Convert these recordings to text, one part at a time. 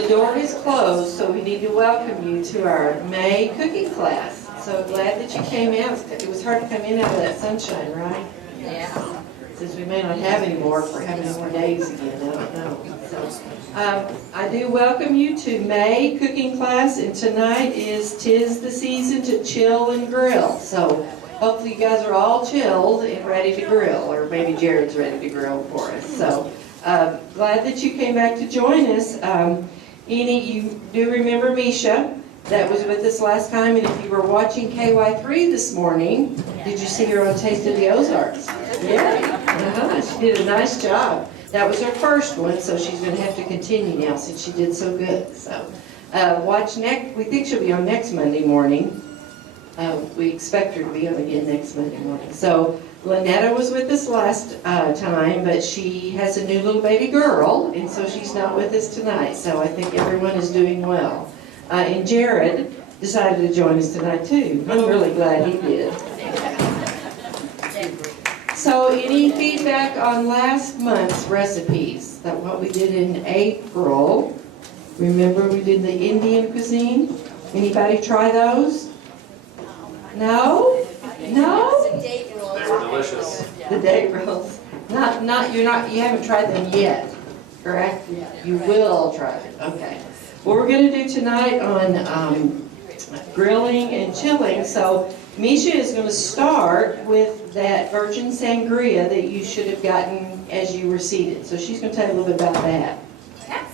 the door is closed, so we need to welcome you to our May cooking class. So glad that you came out. It was hard to come in out of that sunshine, right? Yeah. Since we may not have any more for how many more days again, I don't know. So, I do welcome you to May cooking class, and tonight is Tis the Season to Chill and Grill. So hopefully you guys are all chilled and ready to grill, or maybe Jared's ready to grill for us. So glad that you came back to join us. You do remember Misha that was with us last time, and if you were watching KY3 this morning, did you see her on Taste of the Ozarks? Yeah, she did a nice job. That was her first one, so she's going to have to continue now since she did so good. So watch next. We think she'll be on next Monday morning. We expect her to be on again next Monday morning. So Lynetta was with us last time, but she has a new little baby girl, and so she's not with us tonight. So I think everyone is doing well. And Jared decided to join us tonight too. I'm really glad he did. So any feedback on last month's recipes? That what we did in April? Remember we did the Indian cuisine? Anybody try those? No? No? They were delicious. The date rolls. You haven't tried them yet, correct? You will try it, okay. What we're going to do tonight on grilling and chilling, so Misha is going to start with that virgin sangria that you should have gotten as you were seated. So she's going to tell you a little bit about that. Yes.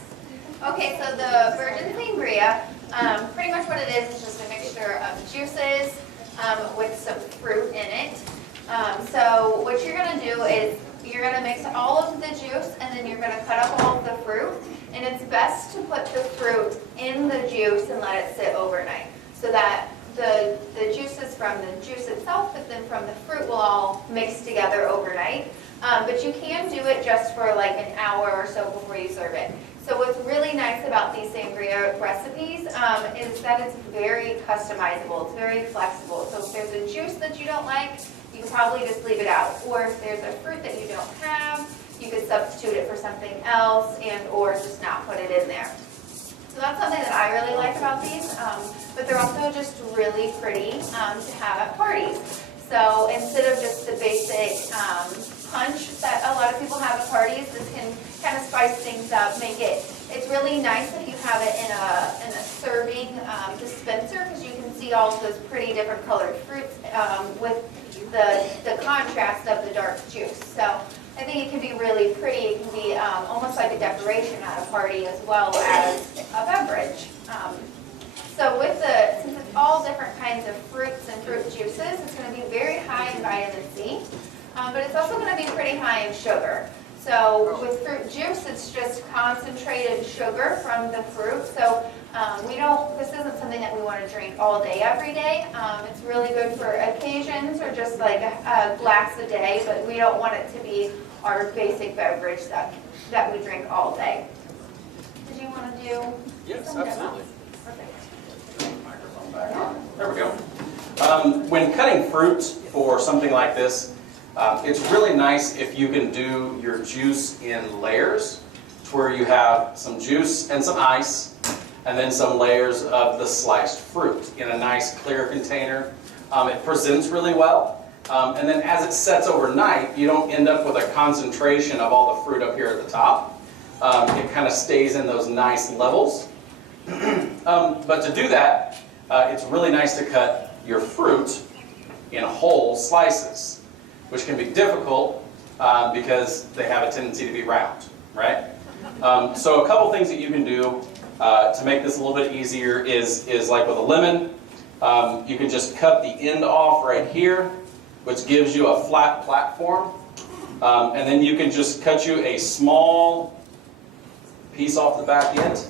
Okay, so the virgin sangria, pretty much what it is just a mixture of juices with some fruit in it. So what you're going to do is you're going to mix all of the juice, and then you're going to cut up all of the fruit. And it's best to put the fruit in the juice and let it sit overnight, so that the juices from the juice itself, but then from the fruit will all mix together overnight. But you can do it just for like an hour or so before you serve it. So what's really nice about these sangria recipes is that it's very customizable. It's very flexible. So if there's a juice that you don't like, you can probably just leave it out. Or if there's a fruit that you don't have, you could substitute it for something else or just not put it in there. So that's something that I really like about these, but they're also just really pretty to have at parties. So instead of just the basic punch that a lot of people have at parties, this can kind of spice things up, it's really nice if you have it in a serving dispenser, because you can see all of those pretty different colored fruits with the contrast of the dark juice. So I think it can be really pretty. It can be almost like a decoration at a party as well as a beverage. So since it's all different kinds of fruits and fruit juices, it's going to be very high in vitamin C, but it's also going to be pretty high in sugar. So with fruit juice, it's just concentrated sugar from the fruit. So this isn't something that we want to drink all day, every day. It's really good for occasions or just like a glass a day, but we don't want it to be our basic beverage that we drink all day. Did you want to do? Yes, absolutely. Perfect. Microphone back on. There we go. When cutting fruit for something like this, it's really nice if you can do your juice in layers, to where you have some juice and some ice, and then some layers of the sliced fruit in a nice clear container. It presents really well. And then as it sets overnight, you don't end up with a concentration of all the fruit up here at the top. It kind of stays in those nice levels. But to do that, it's really nice to cut your fruit in whole slices, which can be difficult because they have a tendency to be round, right? So a couple things that you can do to make this a little bit easier is like with a lemon, you can just cut the end off right here, which gives you a flat platform. And then you can just cut you a small piece off the back end,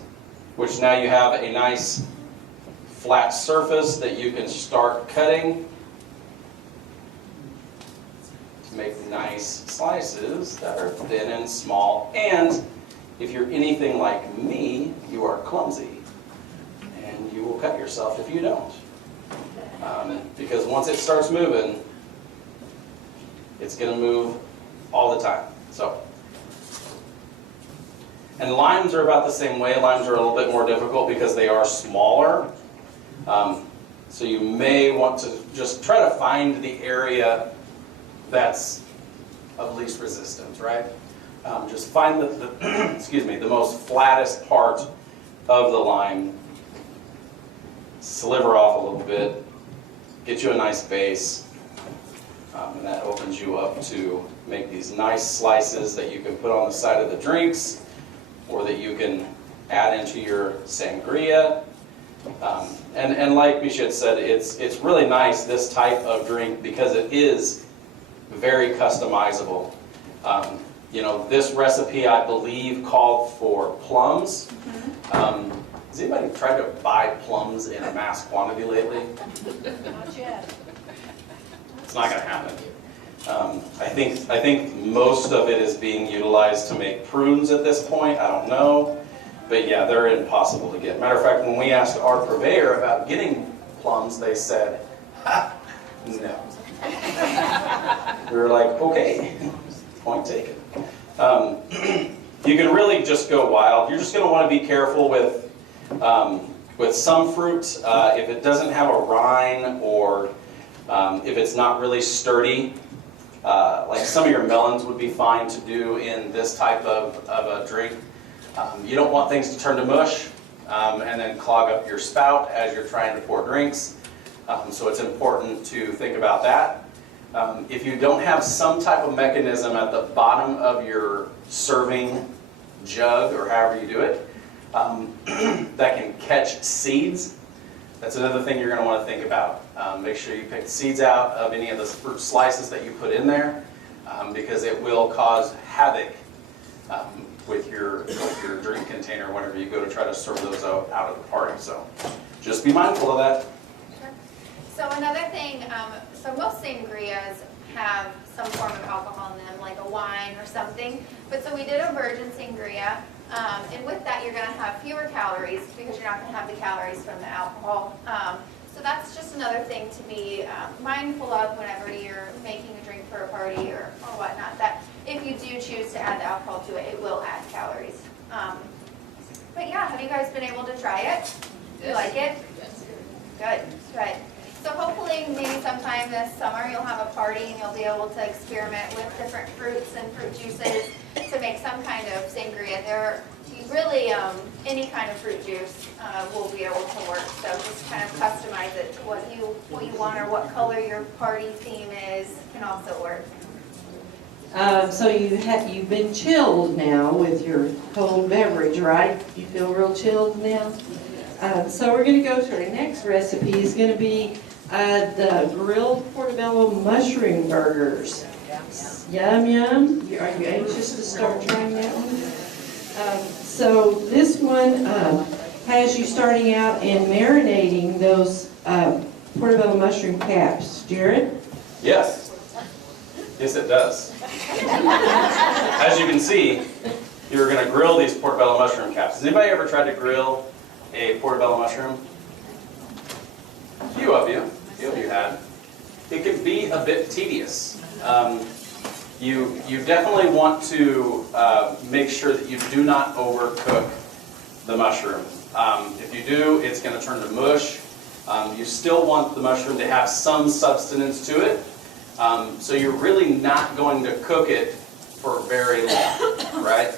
which now you have a nice flat surface that you can start cutting to make nice slices that are thin and small. And if you're anything like me, you are clumsy, and you will cut yourself if you don't. Because once it starts moving, it's going to move all the time. So And limes are about the same way. Limes are a little bit more difficult because they are smaller. So you may want to just try to find the area that's of least resistance, right? Just find the excuse me, the most flattest part of the lime, sliver off a little bit, get you a nice base, and that opens you up to make these nice slices that you can put on the side of the drinks, or that you can add into your sangria. And like Michelle said, it's really nice, this type of drink, because it is very customizable. You know, this recipe, I believe, called for plums. Has anybody tried to buy plums in a mass quantity lately? Not yet. It's not going to happen. I think most of it is being utilized to make prunes at this point. I don't know. But yeah, they're impossible to get. Matter of fact, when we asked our purveyor about getting plums, they said, ha, no. We were like, okay, point taken. You can really just go wild. You're just going to want to be careful with some fruit. If it doesn't have a rind, or if it's not really sturdy, like some of your melons would be fine to do in this type of a drink. You don't want things to turn to mush and then clog up your spout as you're trying to pour drinks. So it's important to think about that. If you don't have some type of mechanism at the bottom of your serving jug, or however you do it, that can catch seeds, that's another thing you're going to want to think about. Make sure you pick the seeds out of any of the fruit slices that you put in there, because it will cause havoc with your drink container whenever you go to try to serve those out of the party. So just be mindful of that. Sure. So another thing, so most sangrias have some form of alcohol in them, like a wine or something. But so we did a virgin sangria, and with that you're going to have fewer calories because you're not going to have the calories from the alcohol. So that's just another thing to be mindful of whenever you're making a drink for a party or whatnot, that if you do choose to add the alcohol to it, it will add calories. But yeah, have you guys been able to try it? Do you like it? Good, good. So hopefully maybe sometime this summer you'll have a party and you'll be able to experiment with different fruits and fruit juices to make some kind of sangria. Really, any kind of fruit juice will be able to work. So just kind of customize it to what you want, or what color your party theme is can also work. So you've been chilled now with your cold beverage, right? You feel real chilled now? So we're going to go to our next recipe. Is going to be the grilled portobello mushroom burgers. Yum, yum. Are you anxious to start trying that one? So this one has you starting out and marinating those portobello mushroom caps. Jared? Yes. Yes, it does. As you can see, you're going to grill these portobello mushroom caps. Has anybody ever tried to grill a portobello mushroom? A few of you had. It can be a bit tedious. You definitely want to make sure that you do not overcook the mushroom. If you do, it's going to turn to mush. You still want the mushroom to have some substance to it. So you're really not going to cook it for very long, right?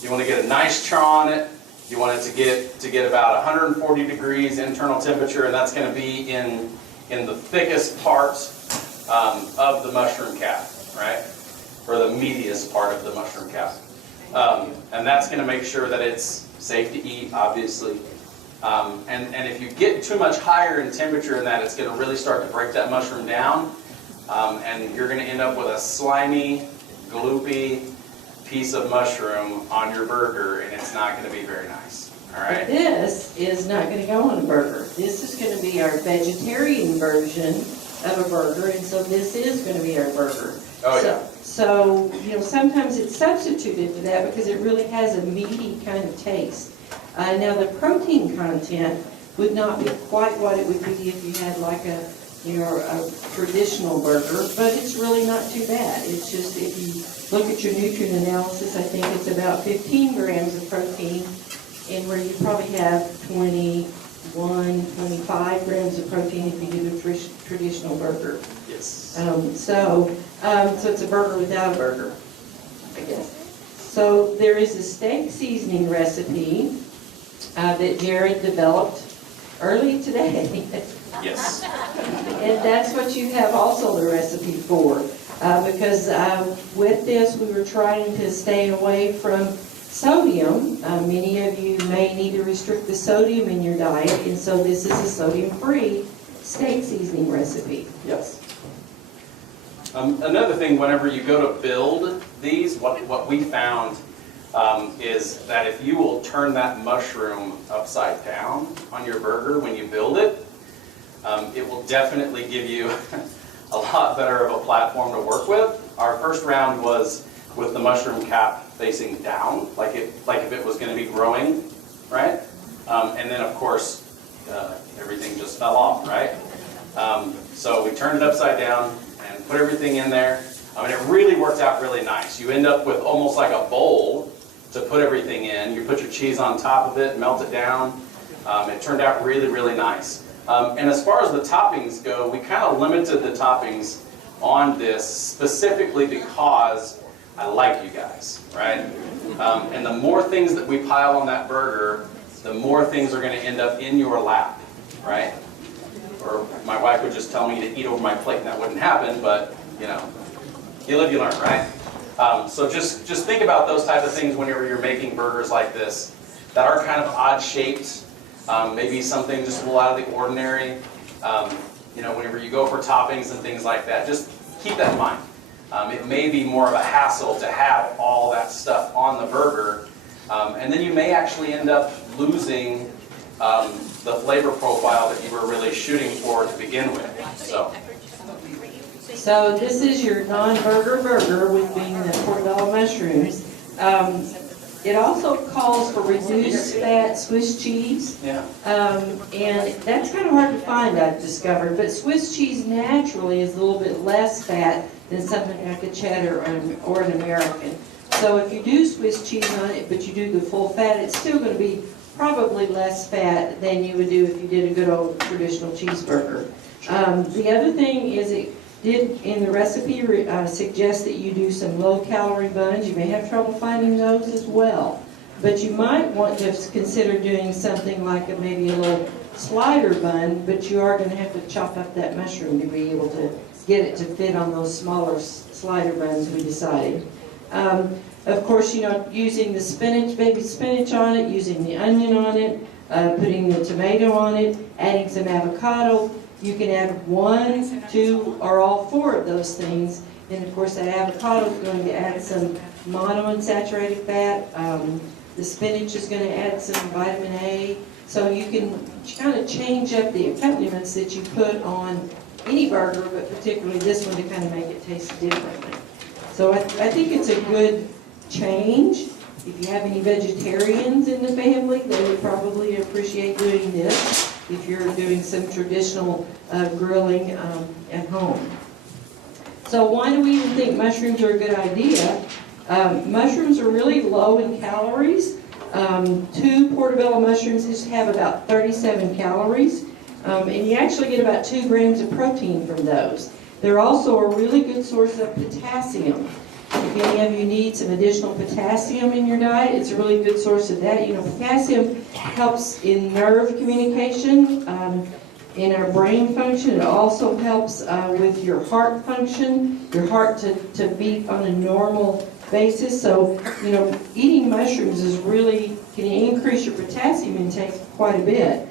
You want to get a nice char on it. You want it to get about 140 degrees internal temperature, and that's going to be in the thickest parts of the mushroom cap, right? Or the meatiest part of the mushroom cap. And that's going to make sure that it's safe to eat, obviously. And if you get too much higher in temperature than that, it's going to really start to break that mushroom down. And you're going to end up with a slimy, gloopy piece of mushroom on your burger, and it's not going to be very nice. All right? But this is not going to go on a burger. This is going to be our vegetarian version of a burger, and so this is going to be our burger. Oh, yeah. So, you know, sometimes it's substituted for that because it really has a meaty kind of taste. Now, the protein content would not be quite what it would be if you had like a a traditional burger, but it's really not too bad. It's just, if you look at your nutrient analysis, I think it's about 15 grams of protein, and where you probably have 21, 25 grams of protein if you do a traditional burger. Yes. So it's a burger without a burger, I guess. So there is a steak seasoning recipe that Jared developed early today. Yes. And that's what you have also the recipe for. Because with this, we were trying to stay away from sodium. Many of you may need to restrict the sodium in your diet, and so this is a sodium-free steak seasoning recipe. Yes. Another thing, whenever you go to build these, what we found is that if you will turn that mushroom upside down on your burger when you build it, it will definitely give you a lot better of a platform to work with. Our first round was with the mushroom cap facing down, like if it was going to be growing, right? And then of course everything just fell off, right? So we turned it upside down and put everything in there. I mean, it really worked out really nice. You end up with almost like a bowl to put everything in. You put your cheese on top of it, melt it down. It turned out really, really nice. And as far as the toppings go, we kind of limited the toppings on this specifically because I like you guys, right? And the more things that we pile on that burger, the more things are going to end up in your lap, right? Or my wife would just tell me to eat over my plate and that wouldn't happen, but you know, you live, you learn, right? So just think about those type of things whenever you're making burgers like this that are kind of odd shaped, maybe something just a little out of the ordinary. You know, whenever you go for toppings and things like that, just keep that in mind. It may be more of a hassle to have all that stuff on the burger, and then you may actually end up losing the flavor profile that you were really shooting for to begin with. So this is your non-burger burger with being the portobello mushrooms. It also calls for reduced fat Swiss cheese. Yeah. And that's kind of hard to find, I've discovered. But Swiss cheese naturally is a little bit less fat than something like a cheddar or an American. So if you do Swiss cheese on it, but you do the full fat, it's still going to be probably less fat than you would do if you did a good old traditional cheeseburger. The other thing is it did in the recipe suggest that you do some low-calorie buns. You may have trouble finding those as well. But you might want to consider doing something like maybe a little slider bun, but you are going to have to chop up that mushroom to be able to get it to fit on those smaller slider buns we decided. Of course, you know, using the spinach, baby spinach on it, using the onion on it, putting the tomato on it, adding some avocado. You can add 1, 2, or all 4 of those things. And of course, that avocado is going to add some monounsaturated fat. The spinach is going to add some vitamin A. So you can kind of change up the accompaniments that you put on any burger, but particularly this one to kind of make it taste differently. So I think it's a good change. If you have any vegetarians in the family, they would probably appreciate doing this if you're doing some traditional grilling at home. So why do we even think mushrooms are a good idea? Mushrooms are really low in calories. 2 portobello mushrooms just have about 37 calories. And you actually get about 2 grams of protein from those. They're also a really good source of potassium. If any of you need some additional potassium in your diet, it's a really good source of that. You know, potassium helps in nerve communication, in our brain function. It also helps with your heart function, your heart to beat on a normal basis. So, you know, eating mushrooms is really can increase your potassium intake quite a bit.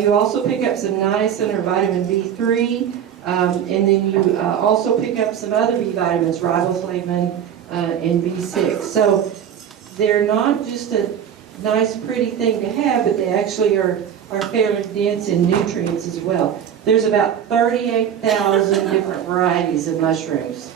You also pick up some niacin or vitamin B3. And then you also pick up some other B vitamins, riboflavin and B6. So they're not just a nice, pretty thing to have, but they actually are fairly dense in nutrients as well. There's about 38,000 different varieties of mushrooms.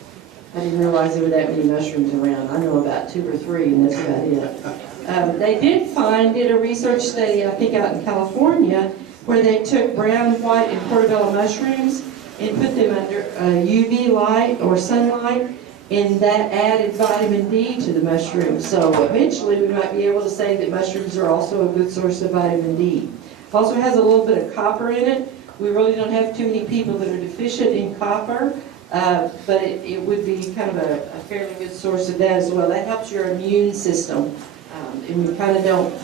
I didn't realize there were that many mushrooms around. I know about 2 or 3, and that's about it. They did a research study, I think out in California, where they took brown, white, and portobello mushrooms, and put them under UV light or sunlight, and that added vitamin D to the mushrooms. So eventually we might be able to say that mushrooms are also a good source of vitamin D. Also has a little bit of copper in it. We really don't have too many people that are deficient in copper, but it would be kind of a fairly good source of that as well. That helps your immune system, and we kind of don't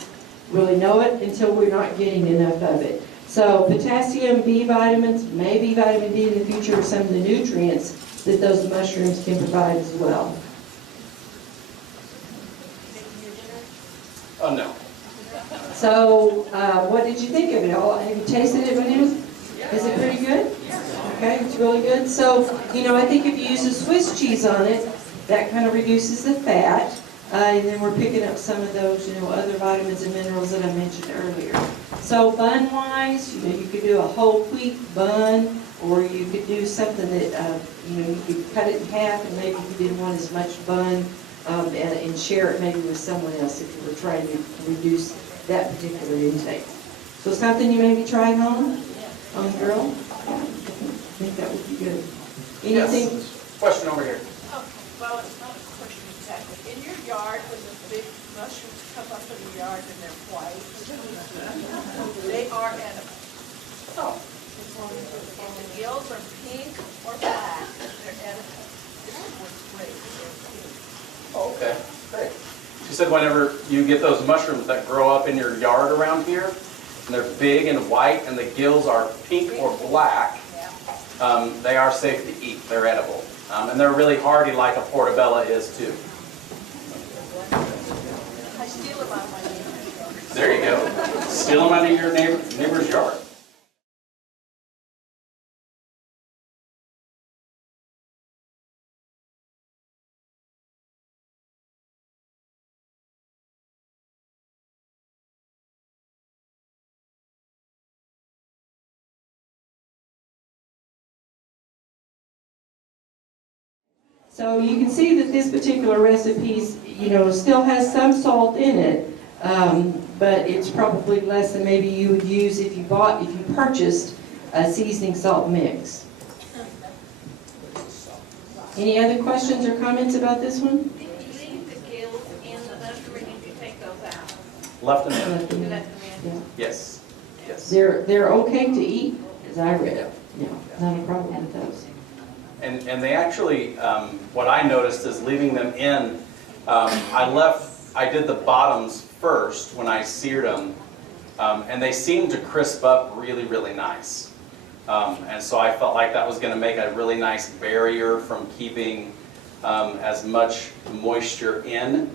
really know it until we're not getting enough of it. So potassium, B vitamins, maybe vitamin D in the future are some of the nutrients that those mushrooms can provide as well. Oh, no. So what did you think of it all? Have you tasted it, Vanessa? Is it pretty good? Okay, it's really good. So, I think if you use a Swiss cheese on it, that kind of reduces the fat. And then we're picking up some of those, other vitamins and minerals that I mentioned earlier. So bun-wise, you could do a whole wheat bun, or you could do something that, you could cut it in half, and maybe you didn't want as much bun, and share it maybe with someone else if you were trying to reduce that particular intake. So something you maybe try home on the grill? I think that would be good. Anything? Yes. Question over here. Oh, well, it's not a question exactly. In your yard, when the big mushrooms come up in the yard and they're white, they are edible. Oh. And the gills are pink or black, they're edible. This is what's great, they're pink. Oh, okay, great. You said whenever you get those mushrooms that grow up in your yard around here, and they're big and white, and the gills are pink or black, they are safe to eat. They're edible. And they're really hardy like a portobello is too. I steal them out of my neighbor's yard. There you go. Steal them out of your neighbor's yard. So you can see that this particular recipe, still has some salt in it, but it's probably less than maybe you would use if you purchased a seasoning salt mix. Any other questions or comments about this one? Did you leave the gills in the mushroom, or did you take those out? Left them in. You let them in? Yeah. Yes. Yes. They're okay to eat, as I read. Not a problem with those. And they actually, what I noticed is leaving them in, I did the bottoms first when I seared them, and they seemed to crisp up really, really nice. And so I felt like that was going to make a really nice barrier from keeping as much moisture in,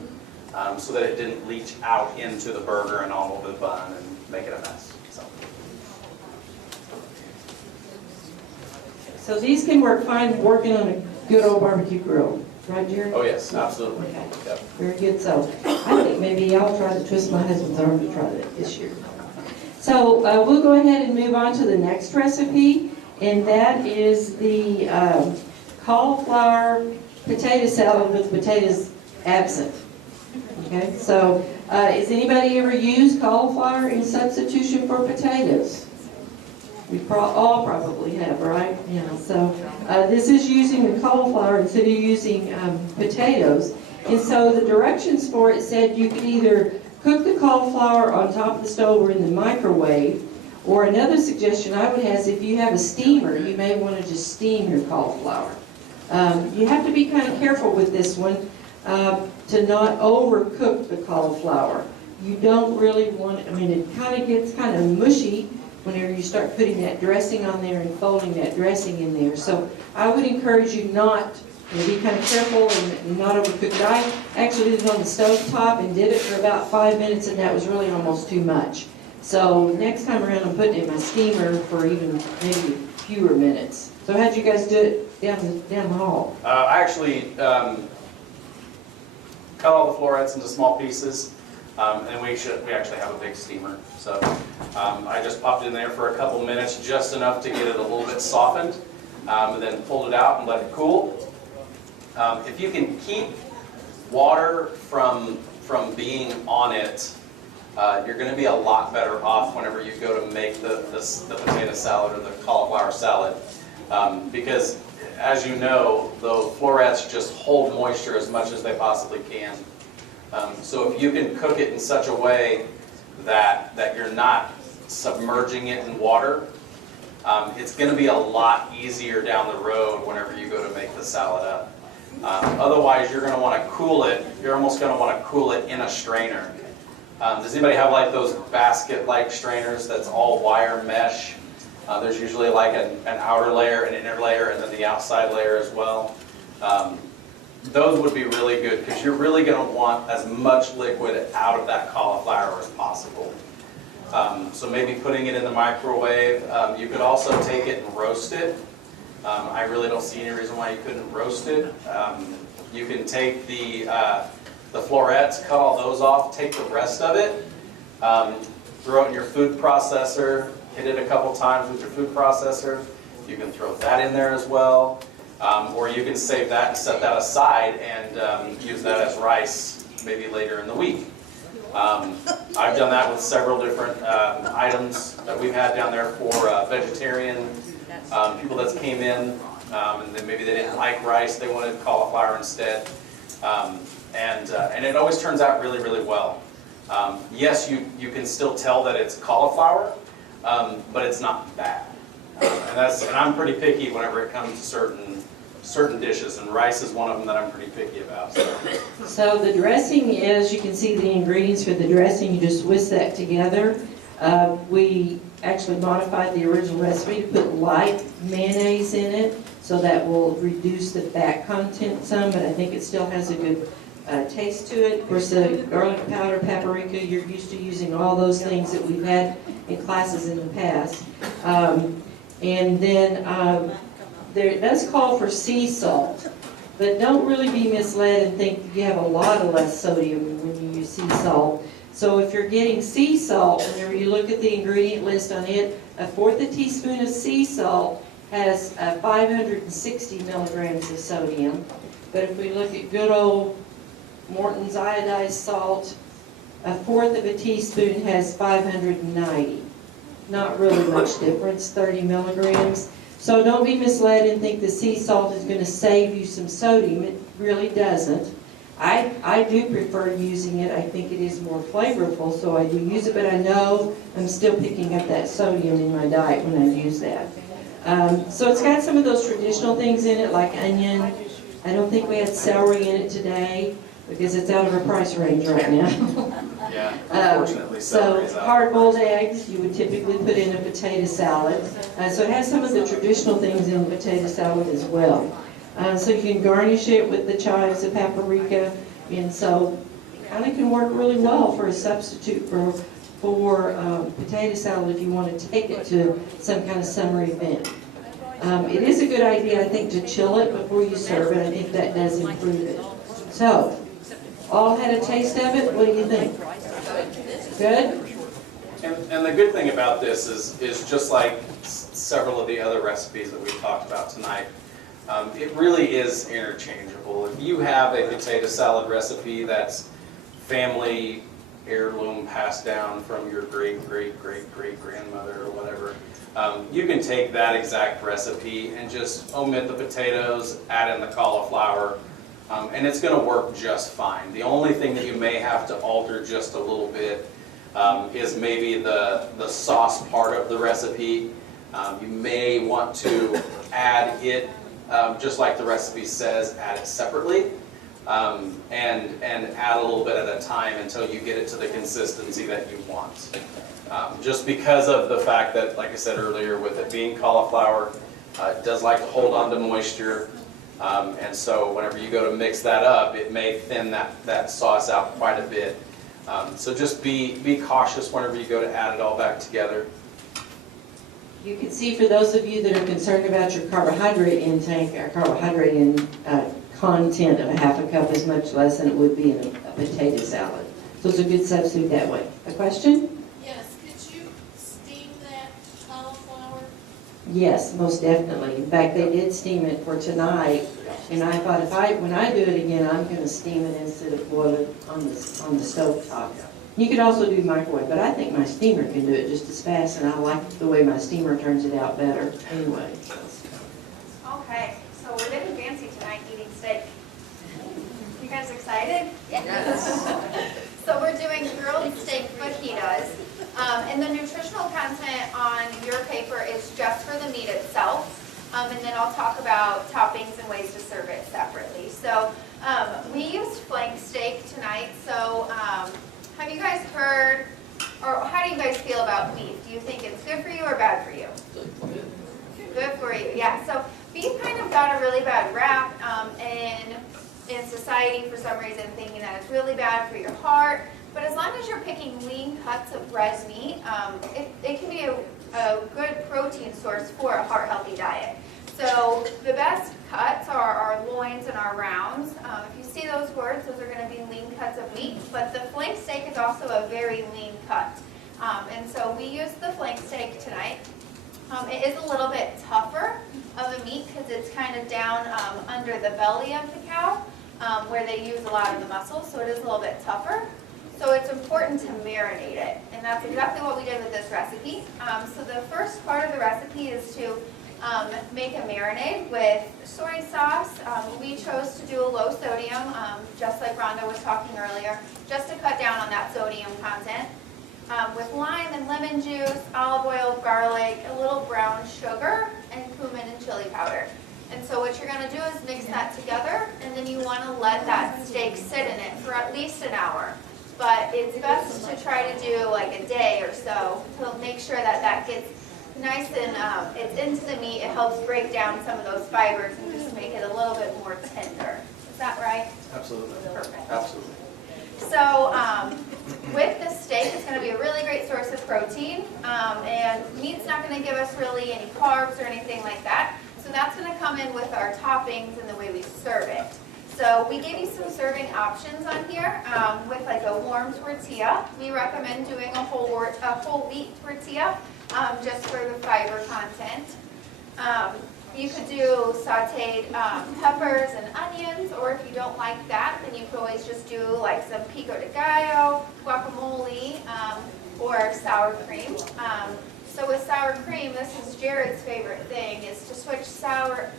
so that it didn't leach out into the burger and all over the bun and make it a mess. So these can work fine working on a good old barbecue grill, right, Jerry? Oh yes, absolutely. Okay. Yep. Very good. So I think maybe I'll try to twist my husband's arm to try that this year. So we'll go ahead and move on to the next recipe, and that is the cauliflower potato salad with potatoes absent. Okay. So has anybody ever used cauliflower in substitution for potatoes? We all probably have, right? So this is using the cauliflower instead of using potatoes. And so the directions for it said you could either cook the cauliflower on top of the stove or in the microwave, or another suggestion I would have is if you have a steamer, you may want to just steam your cauliflower. You have to be kind of careful with this one to not overcook the cauliflower. You don't really want, it kind of gets kind of mushy whenever you start putting that dressing on there and folding that dressing in there. So I would encourage you not to be kind of careful and not overcook it. I actually did it on the stove top and did it for about 5 minutes, and that was really almost too much. So next time around I'm putting it in my steamer for even maybe fewer minutes. So how'd you guys do it down the hall? I actually cut all the florets into small pieces. And we actually have a big steamer. So I just popped it in there for a couple minutes, just enough to get it a little bit softened, and then pulled it out and let it cool. If you can keep water from being on it, you're going to be a lot better off whenever you go to make the potato salad or the cauliflower salad. Because as you know, the florets just hold moisture as much as they possibly can. So if you can cook it in such a way that you're not submerging it in water, it's going to be a lot easier down the road whenever you go to make the salad up. Otherwise, you're going to want to cool it. You're almost going to want to cool it in a strainer. Does anybody have like those basket-like strainers that's all wire mesh? There's usually like an outer layer, an inner layer, and then the outside layer as well. Those would be really good because you're really going to want as much liquid out of that cauliflower as possible. So maybe putting it in the microwave. You could also take it and roast it. I really don't see any reason why you couldn't roast it. You can take the florets, cut all those off, take the rest of it, throw it in your food processor, hit it a couple times with your food processor. You can throw that in there as well. Or you can save that and set that aside and use that as rice maybe later in the week. I've done that with several different items that we've had down there for vegetarian people that came in and then maybe they didn't like rice, they wanted cauliflower instead. And it always turns out really, really well. Yes, you can still tell that it's cauliflower, but it's not bad. And I'm pretty picky whenever it comes to certain dishes, and rice is one of them that I'm pretty picky about. So the dressing is, you can see the ingredients for the dressing, you just whisk that together. We actually modified the original recipe to put light mayonnaise in it, so that will reduce the fat content some, but I think it still has a good taste to it. Of course, the garlic powder, paprika, you're used to using all those things that we've had in classes in the past. And then there it does call for sea salt, but don't really be misled and think you have a lot of less sodium when you use sea salt. So if you're getting sea salt, whenever you look at the ingredient list on it, 1/4 teaspoon of sea salt has 560 milligrams of sodium. But if we look at good old Morton's iodized salt, 1/4 teaspoon has 590. Not really much difference, 30 milligrams. So don't be misled and think the sea salt is going to save you some sodium. It really doesn't. I do prefer using it. I think it is more flavorful, so I do use it, but I know I'm still picking up that sodium in my diet when I use that. So it's got some of those traditional things in it, like onion. I don't think we had celery in it today because it's out of our price range right now. Yeah, unfortunately, celery's So out. hard-boiled eggs, you would typically put in a potato salad. So it has some of the traditional things in the potato salad as well. So you can garnish it with the chives of paprika, and so it kind of can work really well for a substitute for potato salad if you want to take it to some kind of summer event. It is a good idea, I think, to chill it before you serve it. I think that does improve it. So, all had a taste of it. What do you think? Good? And the good thing about this is just like several of the other recipes that we've talked about tonight, it really is interchangeable. If you have a potato salad recipe that's family heirloom passed down from your great-great-great-great-grandmother or whatever, you can take that exact recipe and just omit the potatoes, add in the cauliflower, and it's going to work just fine. The only thing that you may have to alter just a little bit is maybe the sauce part of the recipe. You may want to add it, just like the recipe says, add it separately, and add a little bit at a time until you get it to the consistency that you want. Just because of the fact that, like I said earlier, with it being cauliflower, it does like to hold on to moisture. And so whenever you go to mix that up, it may thin that sauce out quite a bit. So just be cautious whenever you go to add it all back together. You can see, for those of you that are concerned about your carbohydrate intake, our carbohydrate content of a 1/2 cup is much less than it would be in a potato salad. So it's a good substitute that way. A question? Yes, could you steam that cauliflower? Yes, most definitely. In fact, they did steam it for tonight, and I thought when I do it again, I'm going to steam it instead of boil it on the stove top. You could also do microwave, but I think my steamer can do it just as fast, and I like the way my steamer turns it out better anyway. we're getting fancy tonight eating steak. You guys excited? Yes. So we're doing grilled steak fajitas. And the nutritional content on your paper is just for the meat itself. And then I'll talk about toppings and ways to serve it separately. So we used flank steak tonight. So have you guys heard, or how do you guys feel about beef? Do you think it's good for you or bad for you? Good for you, yeah. So beef kind of got a really bad rap in society for some reason, thinking that it's really bad for your heart. But as long as you're picking lean cuts of red meat, it can be a good protein source for a heart-healthy diet. So the best cuts are our loins and our rounds. If you see those words, those are going to be lean cuts of meat. But the flank steak is also a very lean cut. And so we used the flank steak tonight. It is a little bit tougher of a meat because it's kind of down under the belly of the cow where they use a lot of the muscles. So it is a little bit tougher. So it's important to marinate it. And that's exactly what we did with this recipe. So the first part of the recipe is to make a marinade with soy sauce. We chose to do a low sodium, just like Rhonda was talking earlier, just to cut down on that sodium content. With lime and lemon juice, olive oil, garlic, a little brown sugar, and cumin and chili powder. And so what you're going to do is mix that together, and then you want to let that steak sit in it for at least an hour. But it's best to try to do like a day or so to make sure that that gets nice and it's into the meat. It helps break down some of those fibers and just make it a little bit more tender. Is that right? Absolutely. Perfect. Absolutely. So with the steak, it's going to be a really great source of protein. And meat's not going to give us really any carbs or anything like that. So that's going to come in with our toppings and the way we serve it. So we gave you some serving options on here with like a warm tortilla. We recommend doing a whole wheat tortilla just for the fiber content. You could do sauteed peppers and onions, or if you don't like that, then you could always just do like some pico de gallo, guacamole, or sour cream. So with sour cream, this is Jared's favorite thing, is to switch sour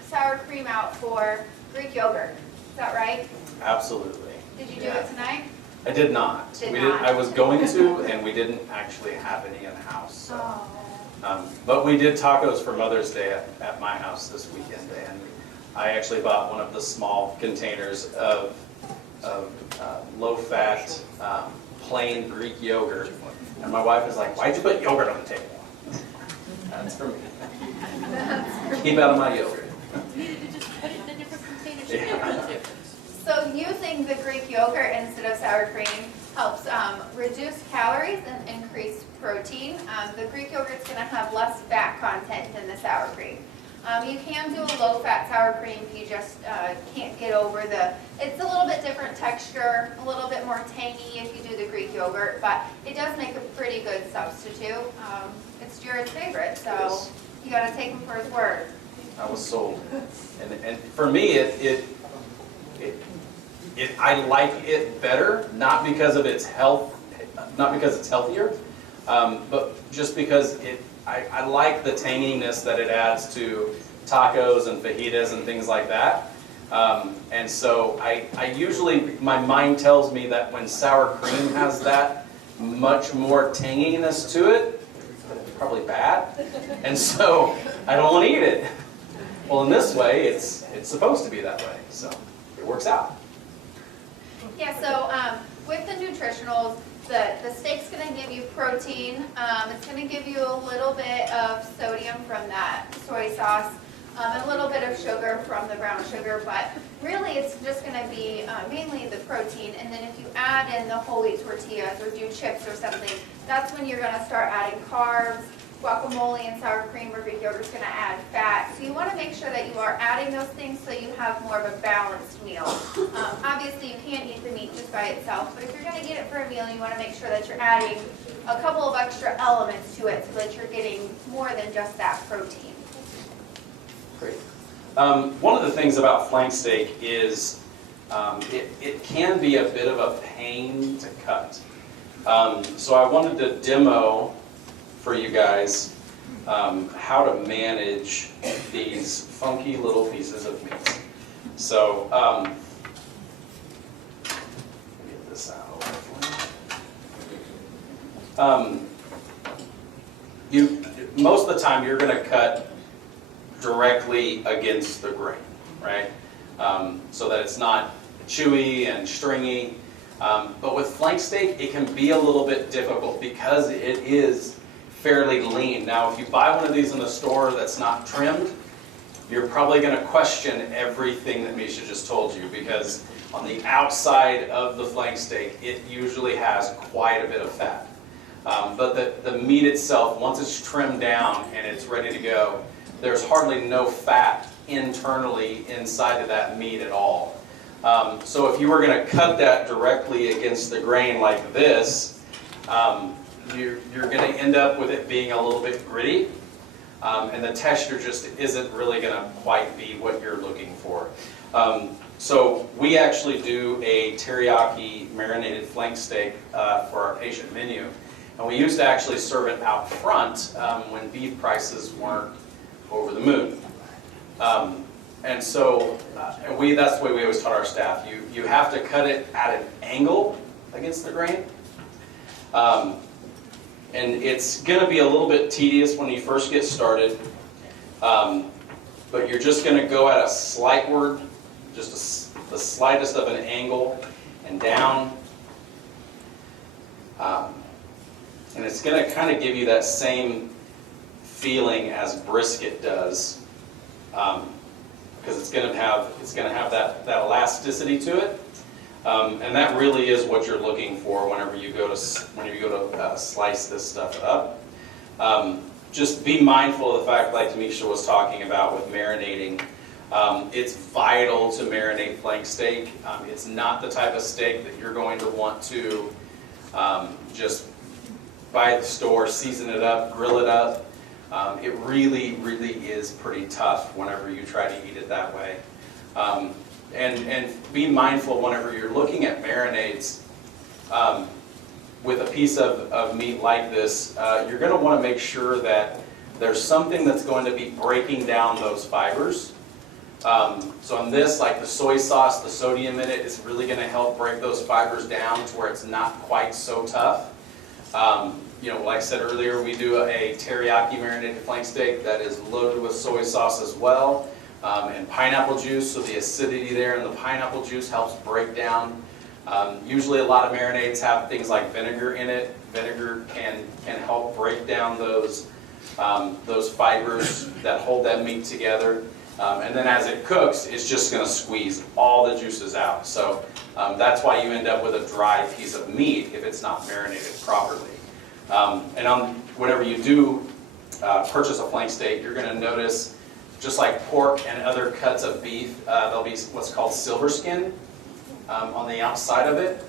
cream out for Greek yogurt. Is that right? Absolutely. Did you do it tonight? I did not. Did not. I was going to, and we didn't actually have any in the house. So. Oh. But we did tacos for Mother's Day at my house this weekend, and I actually bought one of the small containers of low-fat, plain Greek yogurt. And my wife is like, "Why'd you put yogurt on the table?" That's for me. Keep out of my yogurt. You needed to just put it in a different container to Yeah. make a difference. So using the Greek yogurt instead of sour cream helps reduce calories and increase protein. The Greek yogurt's going to have less fat content than the sour cream. You can do a low-fat sour cream if you just can't get over it's a little bit different texture, a little bit more tangy if you do the Greek yogurt, but it does make a pretty good substitute. It's Jared's favorite, so you got to take him for his word. I was sold. And for me, I like it better, not because of its health, not because it's healthier, but just because I like the tanginess that it adds to tacos and fajitas and things like that. And so I usually, my mind tells me that when sour cream has that much more tanginess to it, it's probably bad. And so I don't want to eat it. Well, in this way, it's supposed to be that way, so it works out. Yeah, so with the nutritionals, the steak's going to give you protein. It's going to give you a little bit of sodium from that soy sauce, a little bit of sugar from the brown sugar, but really it's just going to be mainly the protein. And then if you add in the whole wheat tortillas or do chips or something, that's when you're going to start adding carbs. Guacamole and sour cream or Greek yogurt is going to add fat. So you want to make sure that you are adding those things so you have more of a balanced meal. Obviously, you can't eat the meat just by itself, but if you're going to eat it for a meal, you want to make sure that you're adding a couple of extra elements to it so that you're getting more than just that protein. Great. One of the things about flank steak is it can be a bit of a pain to cut. So I wanted to demo for you guys how to manage these funky little pieces of meat. So, get this out. Most of the time you're going to cut directly against the grain, right? So that it's not chewy and stringy. But with flank steak, it can be a little bit difficult because it is fairly lean. Now, if you buy one of these in the store that's not trimmed, you're probably going to question everything that Misha just told you, because on the outside of the flank steak, it usually has quite a bit of fat. But the meat itself, once it's trimmed down and it's ready to go, there's hardly no fat internally inside of that meat at all. So if you were going to cut that directly against the grain like this, you're going to end up with it being a little bit gritty, and the texture just isn't really going to quite be what you're looking for. So we actually do a teriyaki marinated flank steak for our patient menu, and we used to actually serve it out front when beef prices weren't over the moon. And so that's the way we always taught our staff. You have to cut it at an angle against the grain. And it's going to be a little bit tedious when you first get started. But you're just going to go at a slightward, just the slightest of an angle and down. And it's going to kind of give you that same feeling as brisket does. Because it's going to have that elasticity to it, and that really is what you're looking for whenever you go to slice this stuff up. Just be mindful of the fact, like Tamisha was talking about with marinating. It's vital to marinate flank steak. It's not the type of steak that you're going to want to just buy at the store, season it up, grill it up. It really, really is pretty tough whenever you try to eat it that way. And be mindful whenever you're looking at marinades with a piece of meat like this, you're going to want to make sure that there's something that's going to be breaking down those fibers. So on this, like the soy sauce, the sodium in it is really going to help break those fibers down to where it's not quite so tough. Like I said earlier, we do a teriyaki marinated flank steak that is loaded with soy sauce as well, and pineapple juice, so the acidity there in the pineapple juice helps break down. Usually a lot of marinades have things like vinegar in it. Vinegar can help break down those fibers that hold that meat together. And then as it cooks, it's just going to squeeze all the juices out. So that's why you end up with a dry piece of meat if it's not marinated properly. And whenever you do purchase a flank steak, you're going to notice, just like pork and other cuts of beef, there'll be what's called silver skin on the outside of it.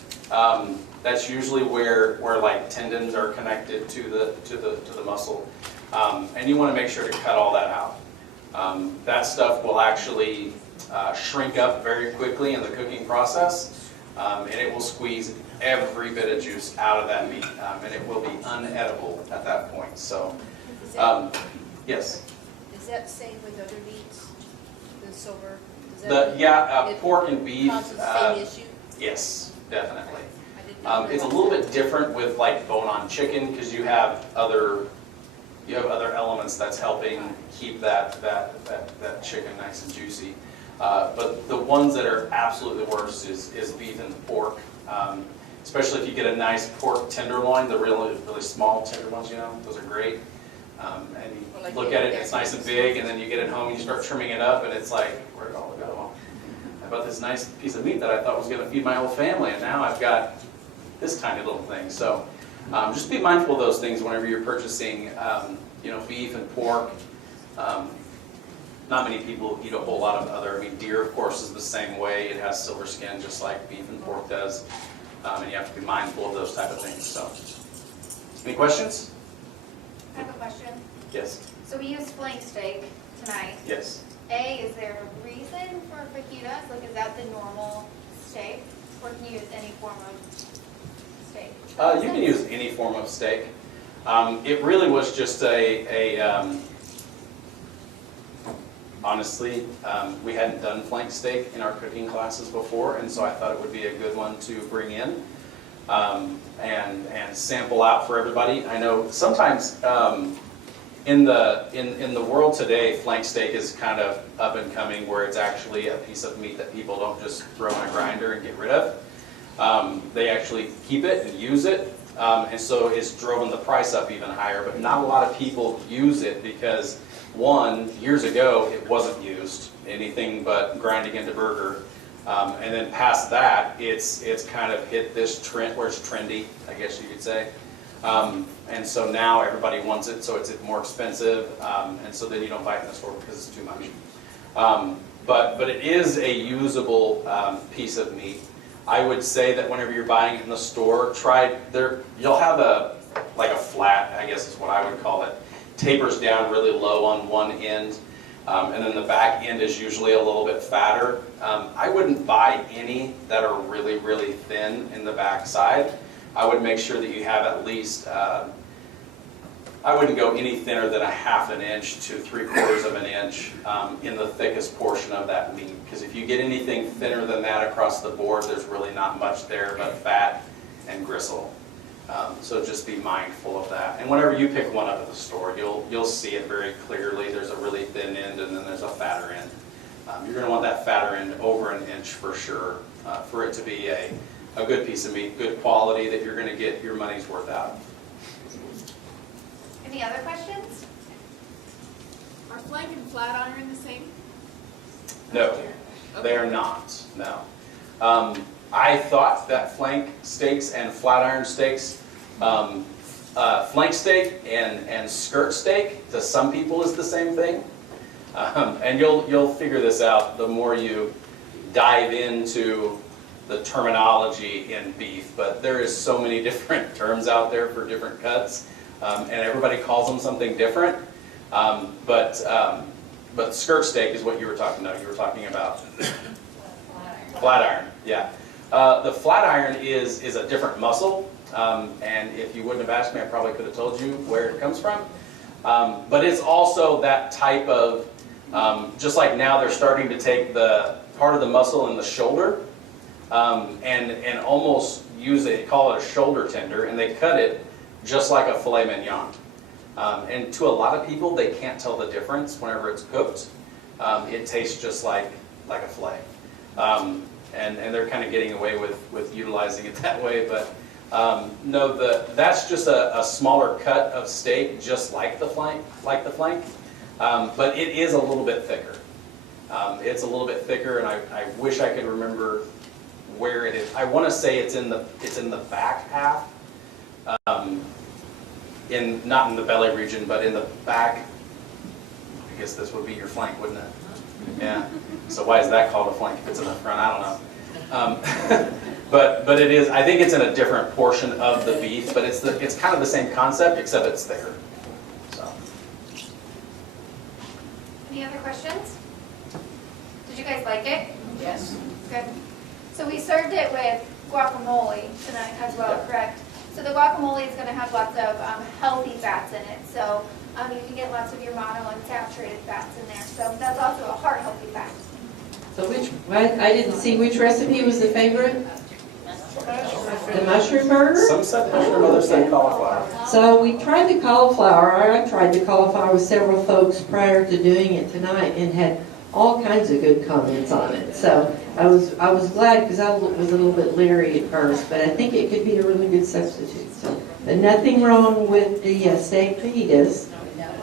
That's usually where like tendons are connected to the muscle, and you want to make sure to cut all that out. That stuff will actually shrink up very quickly in the cooking process, and it will squeeze every bit of juice out of that meat, and it will be unedible at that point. So, yes? Is that the same with other meats, the silver? Pork and beef. Same issue? Yes, definitely. I didn't know It's a little bit different with like bone-on chicken because you have other elements that's helping keep that chicken nice and juicy. But the ones that are absolutely the worst is beef and pork. Especially if you get a nice pork tenderloin, the really, really small tender ones, those are great. And you look at it, it's nice and big, and then you get it home and you start trimming it up, and it's like, where'd it all go? I bought this nice piece of meat that I thought was going to feed my whole family, and now I've got this tiny little thing. So just be mindful of those things whenever you're purchasing, beef and pork. Not many people eat a whole lot of other. Deer, of course, is the same way. It has silver skin, just like beef and pork does. And you have to be mindful of those type of things. So, any questions? I have a question. Yes. So we used flank steak tonight. Yes. Is there a reason for fajitas? Like, is that the normal steak? Or can you use any form of steak? You can use any form of steak. It really was just honestly, we hadn't done flank steak in our cooking classes before, and so I thought it would be a good one to bring in and sample out for everybody. I know sometimes in the world today, flank steak is kind of up and coming, where it's actually a piece of meat that people don't just throw in a grinder and get rid of. They actually keep it and use it, and so it's driven the price up even higher. But not a lot of people use it because, one, years ago it wasn't used anything but grinding into burger, and then past that it's kind of hit this trend where it's trendy, I guess you could say. And so now everybody wants it, so it's more expensive, and so then you don't buy it in the store because it's too much. But it is a usable piece of meat. I would say that whenever you're buying it in the store, you'll have a flat, I guess is what I would call it, tapers down really low on one end, and then the back end is usually a little bit fatter. I wouldn't buy any that are really, really thin in the back side. I would make sure that you have at least, I wouldn't go any thinner than a 1/2 inch to 3/4 of an inch in the thickest portion of that meat. Because if you get anything thinner than that across the board, there's really not much there but fat and gristle. So just be mindful of that. And whenever you pick one up at the store, you'll see it very clearly. There's a really thin end and then there's a fatter end. You're going to want that fatter end over an inch for sure, for it to be a good piece of meat, good quality, that you're going to get your money's worth out. Any other questions? Are flank and Flatiron the same? No, they are not, no. I thought that flank steaks and Flatiron steaks, flank steak and skirt steak to some people is the same thing. And you'll figure this out the more you dive into the terminology in beef, but there is so many different terms out there for different cuts, and everybody calls them something different. But skirt steak is what you were talking about. You were talking about Flatiron, yeah. The Flatiron is a different muscle, and if you wouldn't have asked me, I probably could have told you where it comes from. But it's also that type of, just like now they're starting to take the part of the muscle in the shoulder, and almost call it a shoulder tender, and they cut it just like a filet mignon. And to a lot of people, they can't tell the difference whenever it's cooked. It tastes just like a filet. And they're kind of getting away with utilizing it that way. But no, that's just a smaller cut of steak, just like the flank. But it is a little bit thicker. It's a little bit thicker, and I wish I could remember where it is. I want to say it's in the back half, not in the belly region, but in the back. I guess this would be your flank, wouldn't it? Yeah. So why is that called a flank if it's in the front? I don't know. But it is. I think it's in a different portion of the beef, but it's kind of the same concept, except it's thicker. So. Any other questions? Did you guys like it? Yes. Good. So we served it with guacamole tonight as well, correct? So the guacamole is going to have lots of healthy fats in it. So you can get lots of your monounsaturated fats in there. So that's also a heart healthy fat. So I didn't see which recipe was the favorite? The mushroom burger? Some said mushroom, others said cauliflower. So we tried the cauliflower. I tried the cauliflower with several folks prior to doing it tonight and had all kinds of good comments on it. So I was glad, because I was a little bit leery at first, but I think it could be a really good substitute. So, but nothing wrong with the steak fajitas.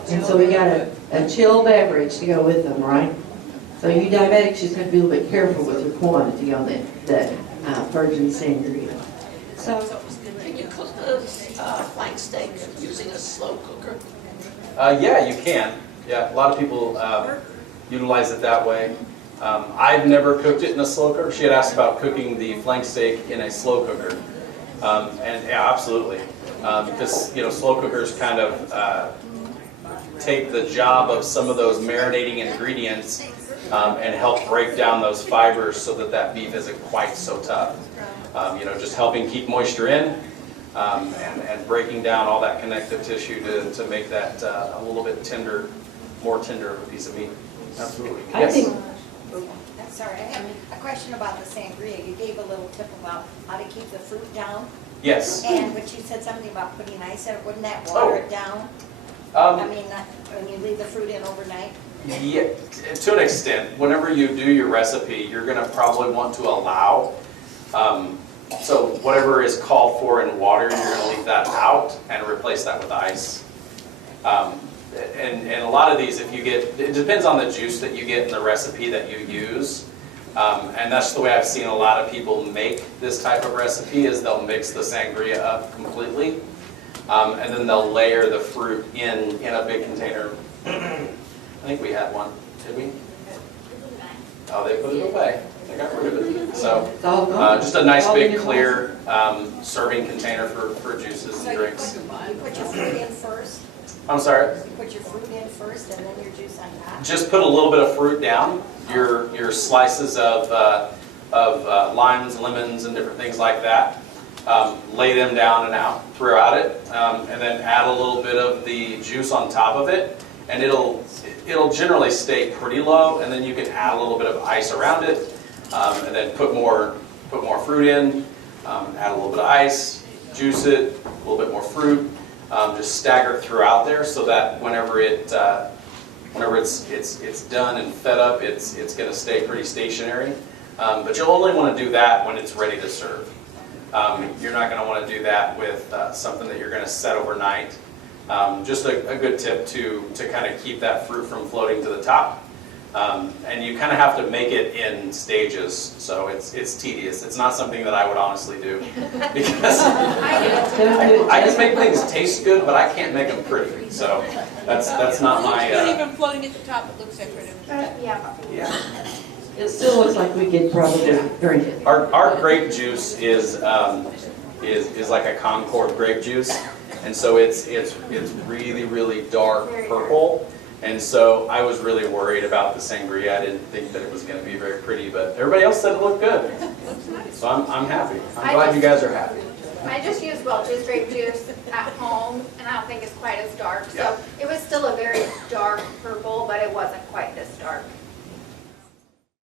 And so we got a chill beverage to go with them, right? So you diabetics just have to be a little bit careful with your quantity on the virgin sangria. So Can you cook the flank steak using a slow cooker? Yeah, you can. Yeah, a lot of people utilize it that way. I've never cooked it in a slow cooker. She had asked about cooking the flank steak in a slow cooker. And yeah, absolutely. Because, slow cookers kind of take the job of some of those marinating ingredients and help break down those fibers so that beef isn't quite so tough. Just helping keep moisture in, and breaking down all that connective tissue to make that a little bit tender, more tender of a piece of meat. Absolutely. I Yes. think, I'm sorry, I have a question about the sangria. You gave a little tip about how to keep the fruit down, Yes. but you said something about putting ice in it. Wouldn't that water it down? Um, I mean, when you leave the fruit in overnight? Yeah, to an extent. Whenever you do your recipe, you're going to probably want to allow, so whatever is called for in water, you're going to leave that out and replace that with ice. And a lot of these, if you get, it depends on the juice that you get in the recipe that you use. And that's the way I've seen a lot of people make this type of recipe, is they'll mix the sangria up completely. And then they'll layer the fruit in a big container. I think we had one, did we? Oh, they put it away. They got rid of it. So, it's all gone. just a nice All big in clear serving container for juices So and you drinks. put your fruit in first, I'm sorry. you put your fruit in first, and then your juice on top? Just put a little bit of fruit down. Your slices of limes, lemons, and different things like that. Lay them down and out throughout it, and then add a little bit of the juice on top of it, and it'll generally stay pretty low. And then you can add a little bit of ice around it, and then put more fruit in. Add a little bit of ice, juice it, a little bit more fruit. Just stagger it throughout there so that whenever it's done and fed up, it's going to stay pretty stationary. But you'll only want to do that when it's ready to serve. You're not going to want to do that with something that you're going to set overnight. Just a good tip to kind of keep that fruit from floating to the top. And you kind of have to make it in stages, so it's tedious. It's not something that I would honestly do, because I can make things taste good, but I can't make them pretty. So that's not my. Not even floating at the top, it looks decorative. Yeah. It still looks like we could probably drink it. Our grape juice is like a Concord grape juice, and so it's really dark purple. And so I was really worried about the sangria. I didn't think that it was going to be very pretty, but everybody else said it looked good. So I'm happy. I'm glad you guys are happy. I just used Welch's grape juice at home, and I don't think it's quite as dark. Yeah. So it was still a very dark purple, but it wasn't quite this dark.